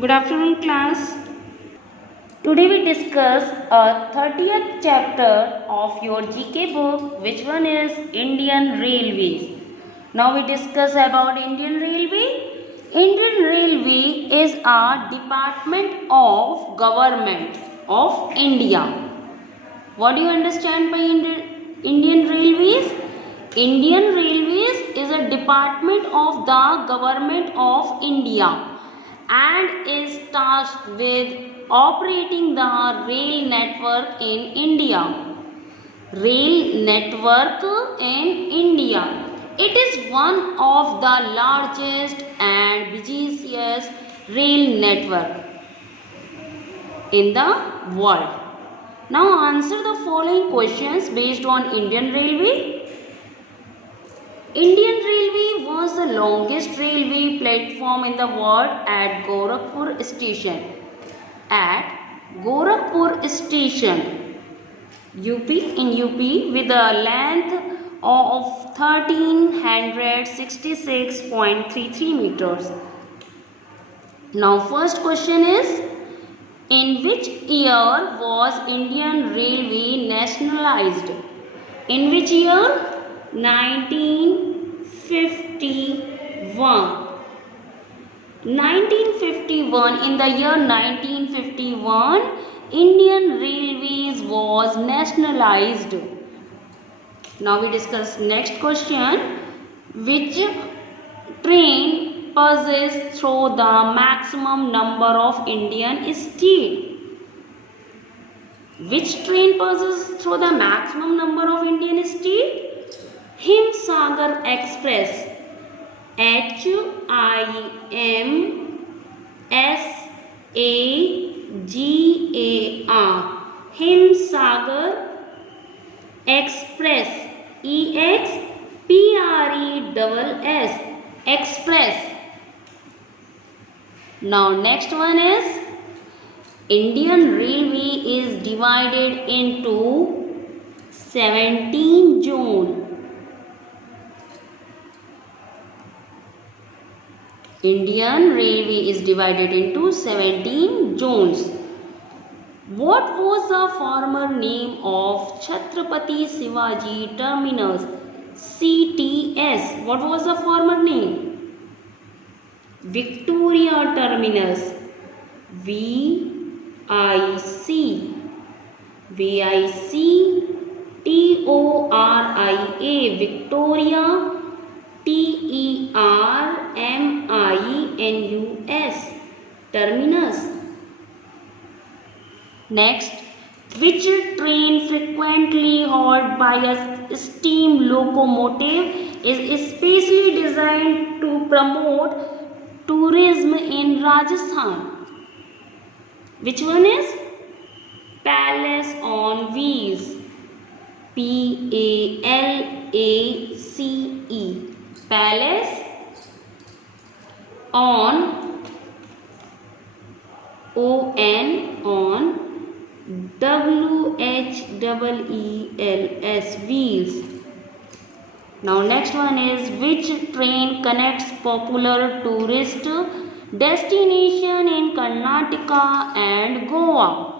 Good afternoon, class. Today we discuss a 30th chapter of your GK book, which one is Indian Railways. Now we discuss about Indian Railway. Indian Railway is a department of government of India. What do you understand by Indian Railways? Indian Railways is a department of the government of India and is tasked with operating the rail network in India. Rail network in India. It is one of the largest and busiest rail network in the world. Now answer the following questions based on Indian Railway. Indian Railway was the longest railway platform in the world at Gorakhpur Station. At Gorakhpur Station, UP with a length of 1366.33 meters. Now first question is, in which year was Indian Railway nationalized? In which year? 1951. 1951. In the year 1951, Indian Railways was nationalized. Now we discuss next question. Which train passes through the maximum number of Indian states? Which train passes through the maximum number of Indian states? Himsagar Express. HIMSAGAR. Himsagar Express. EXPRESS. Express. Now next one is, Indian Railway is divided into 17 zones. Indian Railway is divided into 17 zones. What was the former name of Chhatrapati Shivaji Terminus? CTS. What was the former name? Victoria Terminus. VICTORIA. Victoria. TERMINUS. Terminus. Next, which train frequently hauled by a steam locomotive is especially designed to promote tourism in Rajasthan? Which one is? Palace on Wheels. PALACE. Palace on WHEELS. Wheels. Now next one is, which train connects popular tourist destination in Karnataka and Goa?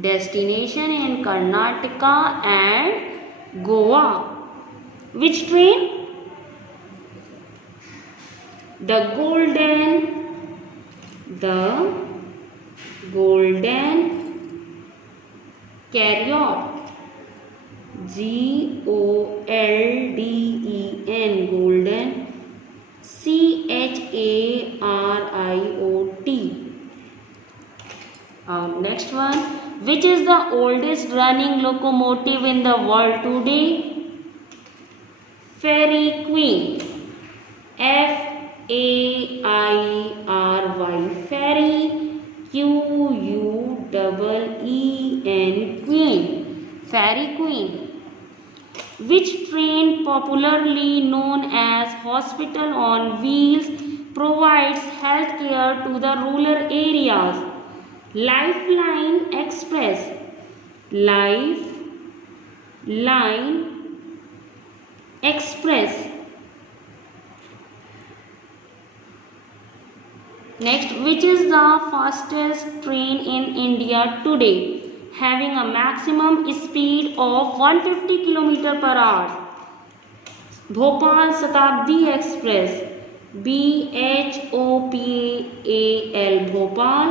Destination in Karnataka and Goa. Which train? The Golden Chariot. GOLDEN. Golden. CHARIOT. Next one. Which is the oldest running locomotive in the world today? Fairy Queen. FAIRY. Fairy. QUEEN. Queen. Fairy Queen. Which train, popularly known as Hospital on Wheels, provides health care to the rural areas? Lifeline Express. Lifeline Express. Next, which is the fastest train in India today, having a maximum speed of 150 km per hour? Bhopal शताब्दी express, BHOPAL Bhopal,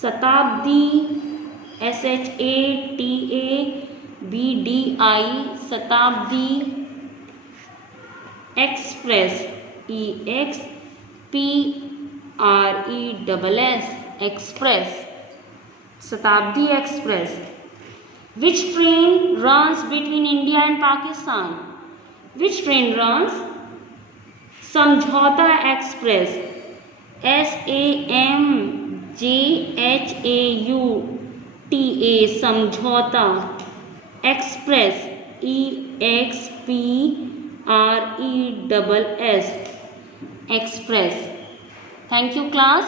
शताब्दी SHATABDI शताब्दी, express EXPRESS express, शताब्दी express. Which train runs between India and Pakistan? Which train runs? समझौता express, SAMJHAUTA समझौता, express EXPRESS express. Thank you class.